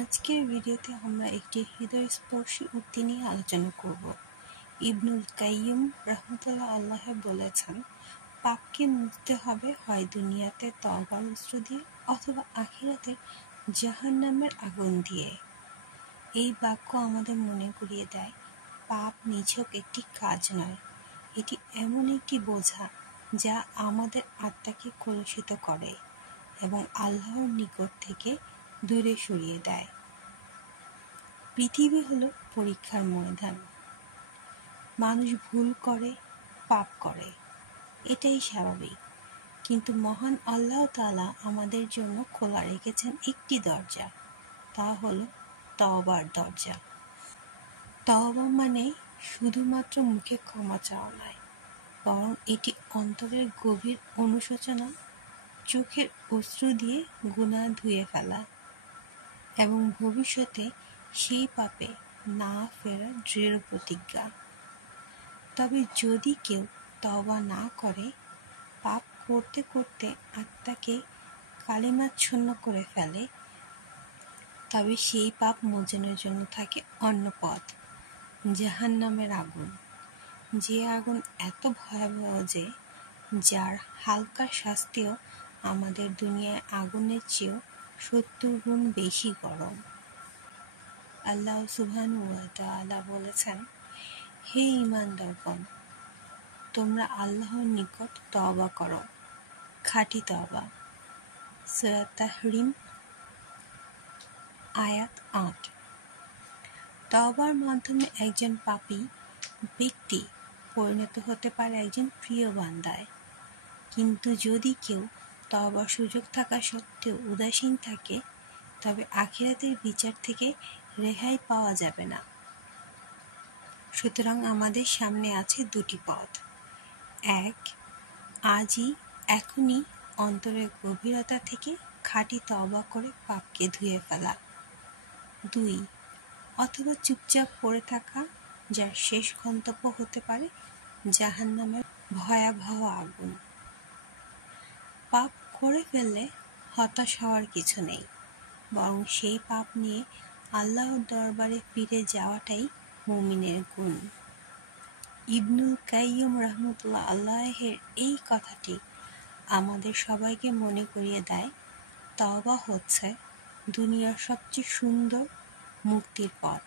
আজকের ভিডিওতে আমরা একটি হৃদয়স্পর্শী উক্তি নিয়ে আলোচনা করব। ইবনুল কাইয়্যিম রাহমাতুল্লাহ আলাইহি বলেছেন, পাপকে মুছতে হবে হয় দুনিয়াতে তওবার অশ্রু দিয়ে অথবা আখিরাতে জাহান্নামের আগুন দিয়ে। এই বাক্য আমাদের মনে করিয়ে দেয়, পাপ নিছক একটি কাজ নয়, এটি এমন একটি বোঝা যা আমাদের আত্মাকে কলুষিত করে এবং আল্লাহর নিকট থেকে দূরে সরিয়ে দেয়। পৃথিবী হলো পরীক্ষার ময়দান। মানুষ ভুল করে, পাপ করে, এটাই স্বাভাবিক। কিন্তু মহান আল্লাহ তাআলা আমাদের জন্য খোলা রেখেছেন একটি দরজা, তা হলো তওবার দরজা। তওবা মানে শুধুমাত্র মুখে ক্ষমা চাওয়া নয়, বরং এটি অন্তরের গভীর অনুশোচনা, চোখের অশ্রু দিয়ে গুনাহ ধুয়ে ফেলা এবং ভবিষ্যতে সেই পাপে না ফেরার দৃঢ় প্রতিজ্ঞা। তবে যদি কেউ তওবা না করে, পাপ করতে করতে আত্মাকে কালিমাচ্ছন্ন করে ফেলে, তবে সেই পাপ মোচনের জন্য থাকে অন্য পথ, জাহান্নামের আগুন। যে আগুন এত ভয়াবহ যে যার হালকা শাস্তিও আমাদের দুনিয়ায় আগুনের চেয়েও 70 গুণ বেশি গরম। আল্লাহ সুবহানাহু ওয়া তাআলা বলেছেন, হে ঈমানদারগণ, তোমরা আল্লাহর নিকট তওবা করো, খাঁটি তওবা। সূরা তাহরিম আয়াত ৮। তওবার মাধ্যমে একজন পাপী ব্যক্তি পরিণত হতে পারে একজন প্রিয় বান্দায়। কিন্তু যদি কেউ তওবার সুযোগ থাকা সত্ত্বেও উদাসীন থাকে, তবে আখিরাতের বিচার থেকে রেহাই পাওয়া যাবে না। সুতরাং আমাদের সামনে আছে দুটি পথ। ১. আজই, এখনই অন্তরের গভীরতা থেকে খাঁটি তওবা করে পাপকে ধুয়ে ফেলা। ২. অথবা চুপচাপ পড়ে থাকা, যার শেষ গন্তব্য হতে পারে জাহান্নামের ভয়াবহ আগুন। পাপ করে ফেললে হতাশ হওয়ার কিছু নেই, বরং সেই পাপ নিয়ে আল্লাহর দরবারে ফিরে যাওয়াটাই মুমিনের গুণ। ইবনুল কাইয়্যিম রাহমাতুল্লাহ আলাইহির এই কথাটি আমাদের সবাইকে মনে করিয়ে দেয়, তওবা হচ্ছে দুনিয়ার সবচেয়ে সুন্দর মুক্তির পথ।